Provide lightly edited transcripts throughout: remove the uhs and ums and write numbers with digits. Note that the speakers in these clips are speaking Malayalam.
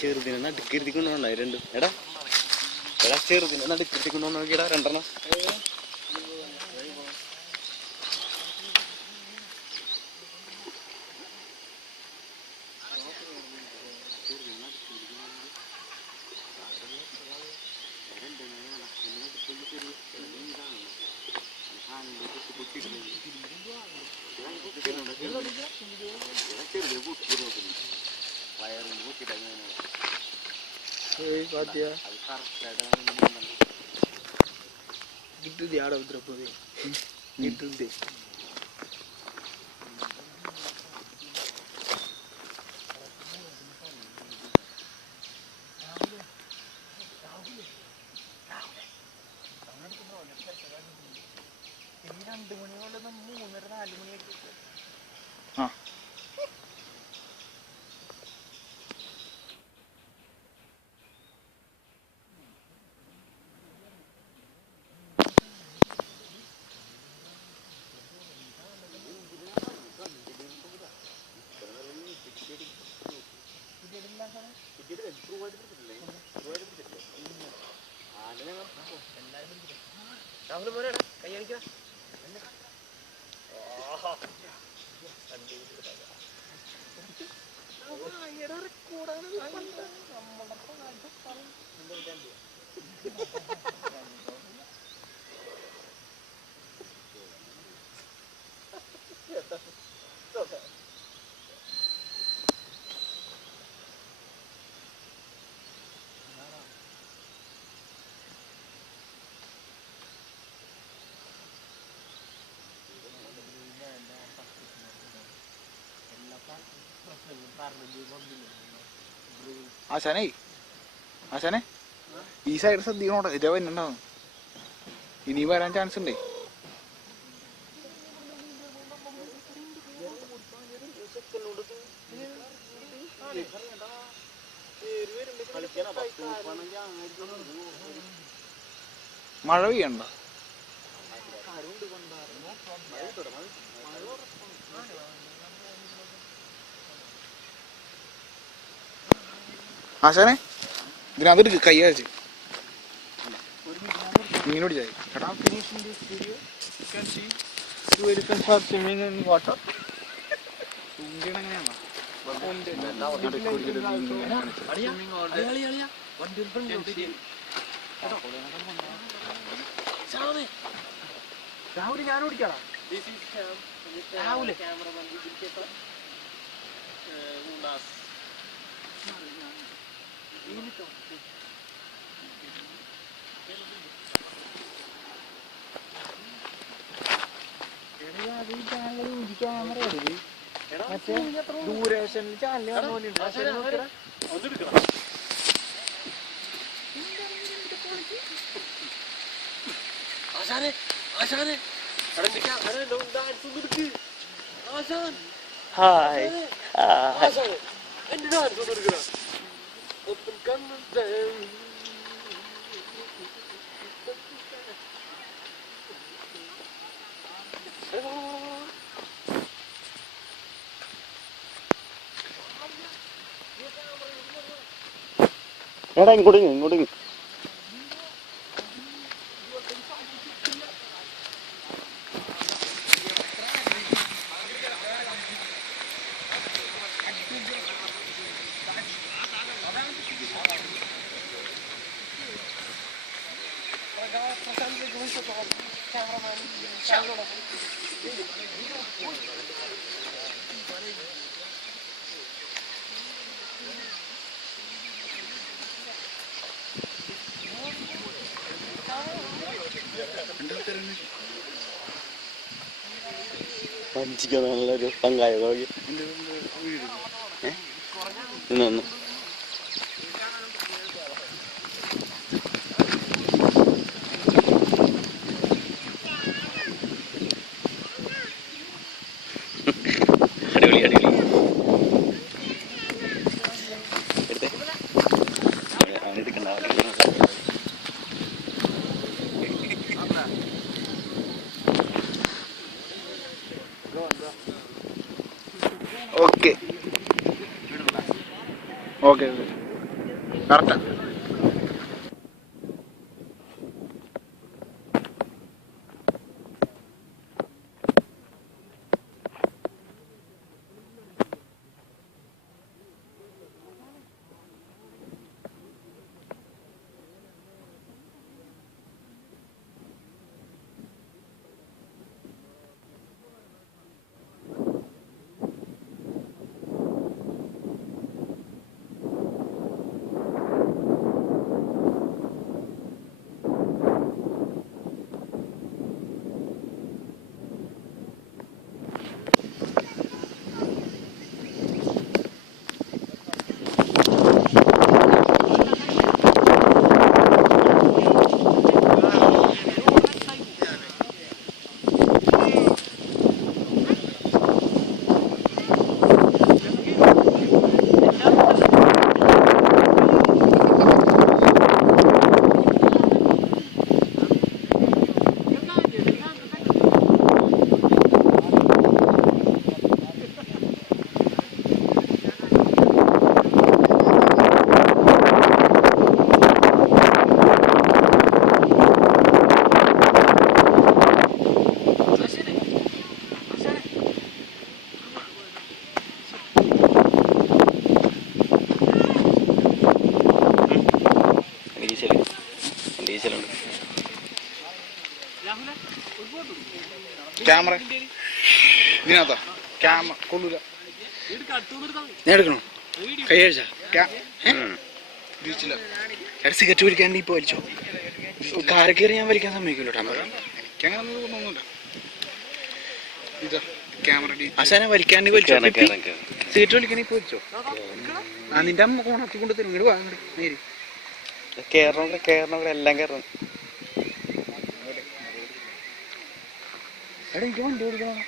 ചെറുതിനെ ഡിക്കിരുത്തിക്കൊണ്ടു രണ്ടും എടാ എടാ ചെറുതിനെ ഡിക്കിരുത്തിക്കൊണ്ടു നോക്കിയടാ രണ്ടെണ്ണം. गिट्टी आड़ उद्रपोदे गिट्टी രാഹുൽ മോനാണ് കൈ അടിക്കുക. ആശാനേ ആശാനെ ഈ സൈഡ് ശ്രദ്ധിക്കണോട്ടെ ഇതേ വരുന്നുണ്ടാവും. ഇനി വരാൻ ചാൻസ് ഉണ്ടേ. മഴ പെയ്യണ്ട. ആശാനെ ഇതിനകത്ത് കൈ അയച്ച് ഇങ്ങനെ പിടിച്ചാൽ രാഹുൽ ഞാൻ ഓടിക്കാം. രാഹുൽ ക്യാമറ മറ്റേ ദൂരദർശനിൽ ചാനൽ കാണുന്നുണ്ട്. ആശാനെ ആശാനെ ആശാൻ ഹായ് ആശാനെ എന്റെ ഡാൻസ് കൊടുക്കണം. ഒപ്പം കണ്ണുണ്ട് എടാ ഇങ്ങോട്ട് വഞ്ചിക്കാൻ നല്ലൊരു പങ്കായ നോക്കി നിന്ന് അടിപൊളി അടിപൊളി എടുത്തേ അവനെടുക്കണ്ട ഓക്കെ ഓക്കെ കറക്റ്റാ. ക്യാമറ ഇതിനകത്താ ക്യാമറ കൊള്ളൂല. ഞാൻ എടുക്കണോ? കൈ അഴിച്ചാ സിഗരറ്റ് വലിക്കാണ്ട് ഇപ്പൊ വലിച്ചോ? കാര കയറി ഞാൻ വലിക്കാൻ സമ്മതിക്കൂല്ലോ. എനിക്കങ്ങനെ തോന്നുന്നില്ല. ഇതാ ക്യാമറ ആശാനെ വലിക്കാണ്ട് വലിച്ചോ? സിഗരറ്റ് വലിക്കണ ഇപ്പൊ വലിച്ചോ? ആ നിന്റെ അമ്മ കോണാക്കി കൊണ്ട് തരും. ഇങ്ങോട്ട് വാ നേരി കേറണം എല്ലാം കേറണം. എടാ എനിക്ക് വണ്ടി ഓടിക്കണം.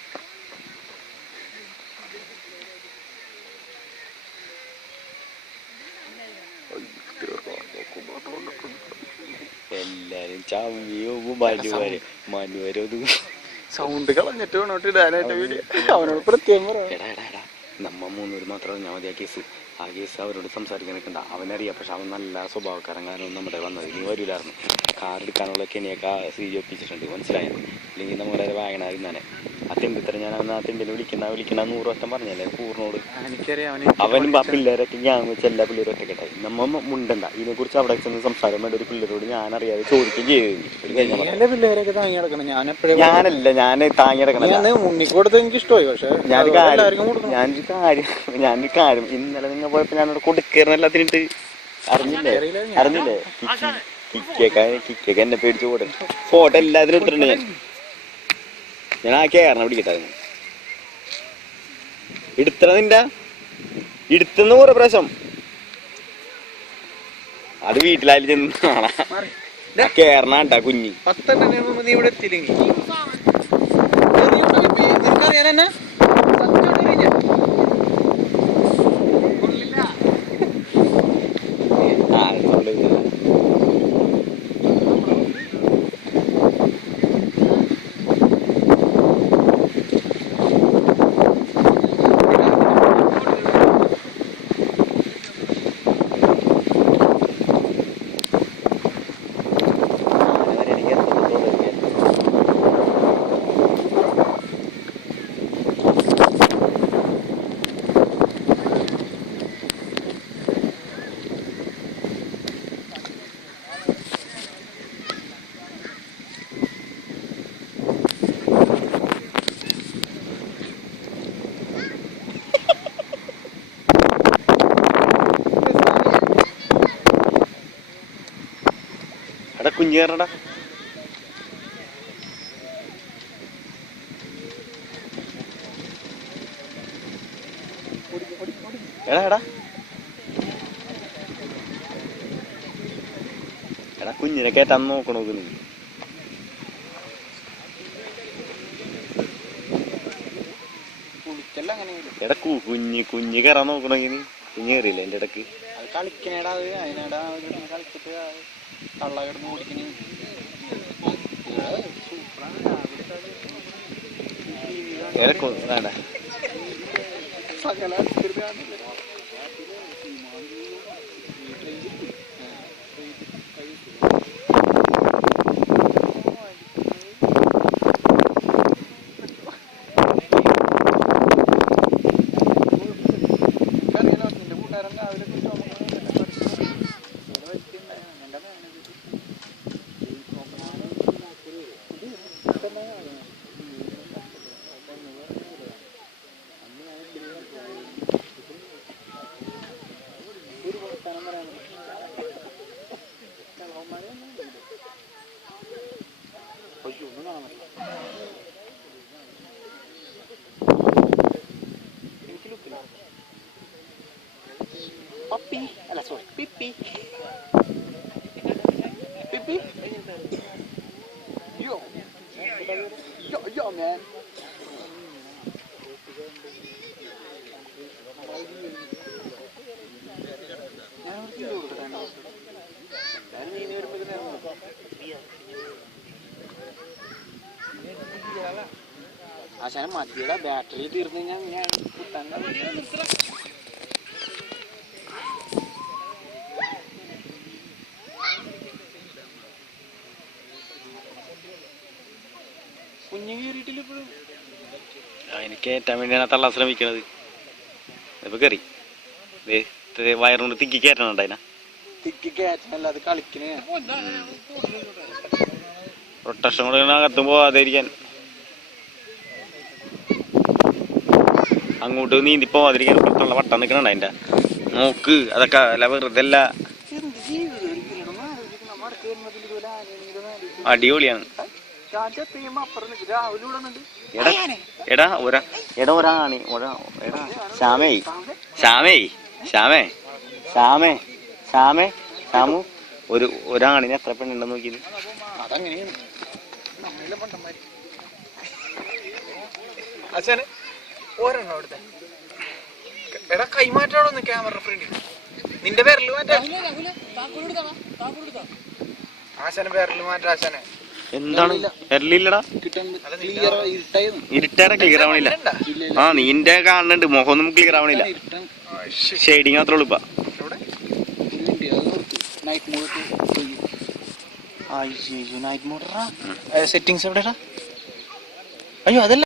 എല്ലാരും ചമ്മിയോ മനുവരോ സൗണ്ട് കളഞ്ഞിട്ട് വേണോട്ട് ഇടാനായിട്ട് വീഡിയോ. അവനോട് പ്രത്യേകം പറയാം. എടാ നമ്മ മൂന്നൂര് മാത്രം അറിഞ്ഞാൽ മതി. ആ കേസ് അവരോട് സംസാരിക്കാൻ നിൽക്കണ്ട. അവനറിയാം. പക്ഷെ അവൻ നല്ല സ്വഭാവക്കാരൻ. കാരണം നമ്മുടെ വന്നത് നീ വരൂലായിരുന്നു. കാർ എടുക്കാനുള്ള കെണിയൊക്കെ സി ഒപ്പിച്ചിട്ടുണ്ട്. മനസ്സിലായോ? ഇല്ലെങ്കിൽ നമ്മുടെ വാഗനാർ തന്നെ ആ തെണ്ടിത്തരം. ഞാൻ അവൻ ആ തെണ്ടിനെ വിളിക്കുന്ന 100 വട്ടം പറഞ്ഞല്ലേ പൂർണ്ണോട്. അവനും ആ പിള്ളേരൊക്കെ ഞാൻ വെച്ച് എല്ലാ പിള്ളേരും ഒറ്റക്കെട്ടായി. നമ്മ മുണ്ടണ്ട ഇതിനെക്കുറിച്ച്. അവിടെ ചെന്ന് സംസാരം വേണ്ട ഒരു പിള്ളേരോട് ഞാൻ അറിയാതെ ചോദിക്കുകയും ചെയ്തു. പിള്ളേരൊക്കെ താങ്ങി കിടക്കണം. ഞാനല്ല ഞാൻ താങ്ങി കിടക്കണം. ഉണ്ണിക്കൂടത്ത് എനിക്ക് ഇഷ്ടമായി. പക്ഷെ ഞാനൊരു കാര്യം ഇന്നലെ നിങ്ങൾ പോയപ്പോ ഞാനോട് കൊടുക്കേറുന്ന എല്ലാത്തിനിട്ട് അറിഞ്ഞില്ലേ കിക്കൊക്കെ എന്നെ പേടിച്ചു കൂടെ. ഫോട്ടോ എല്ലാത്തിനും എടുത്തിട്ടുണ്ട്. ഞാൻ ആ കേറണം പിടിക്കട്ടായിരുന്നു. എടുത്തണ നിന്റെ എടുത്തെന്ന് കുറെ പ്രാവശ്യം. അത് വീട്ടിലായാലും ചെന്ന് കേറണാണ്ടാ കുഞ്ഞി. 10 നീ ഇവിടെ എത്തിയില്ലെങ്കിൽ അറിയാനെന്നാ എടാ കുഞ്ഞു കയറടാ. എടാ എടാ എടാ കുഞ്ഞിനെ കയറ്റാൻ നോക്കണോ നീ? കുളിക്കല്ല അങ്ങനെ എടാ കുഞ്ഞ് കയറാൻ നോക്കണമെങ്കിൽ നീ കുഞ്ഞ് കയറിയില്ല എൻ്റെ ഇടക്ക്. അത് കളിക്കണേടാ, അത് അതിനടാ കളിച്ചിട്ട് കള്ള കിടന്ന് ഓടിക്കണേ. വേണ്ട സകല പപ്പി അല്ല സോറി പിപ്പി പിപ്പി യോ യോ യോ മാൻ. ആശാന മതിയുടെ ബാറ്ററി തീർന്നു കഴിഞ്ഞാൽ ഞാൻ കുഞ്ഞു കയറിയിട്ടില്ല ഇപ്പോഴും. അതിന് കയറ്റാൻ വേണ്ടിയാണ് തള്ളാൻ ശ്രമിക്കണത്. ഇപ്പൊ കയറി വയറുകൊണ്ട് തിക്കി കയറ്റണുണ്ട് അതിനാ. തിക്കി കയറ്റണല്ല, അത് കളിക്കണേ. റൊട്ടേഷൻ കൂടെ അകത്തും പോവാതിരിക്കാൻ, അങ്ങോട്ട് നീന്തി പോവാതിരിക്കാൻ പുറത്തുള്ള വട്ടം നിൽക്കണുണ്ട് അതിൻ്റെ നോക്ക്. അതൊക്കെ അല്ല വെറുതെ അല്ല, അടിപൊളിയാണ്. എടാ ഒരാണി എടാ ശ്യാമേ ശ്യാമു ഒരാണിന് എത്ര പെണ്ണുണ്ടെന്ന് നോക്കിയത്? അതങ്ങനെയാണ് പണ്ടന്മാര്. അച്ഛന് ഒരെണ്ണം അവിടുത്തെ എടാ കൈമാറ്റാണോന്ന് ക്യാമറ ഫ്രണ്ടിൽ നിന്റെ പേരിൽ മാറ്റാ. ആശാന് പേരിൽ മാറ്റാ. ആശാനെ എന്താണ് എരലില്ലടാ, ഇരുട്ടാണ് ക്ലിയർ ആവണില്ല. ആ നീന്റെ കാണുന്നുണ്ട്, മുഖമൊന്നും ക്ലിയർ ആവണില്ല, ഷെയ്ഡിങ് മാത്രമേ ഉള്ളൂ. ഇപ്പൊ നൈറ്റ് മോഡറാ. സെറ്റിങ്സ് എവിടെടാ? അയ്യോ അതല്ല.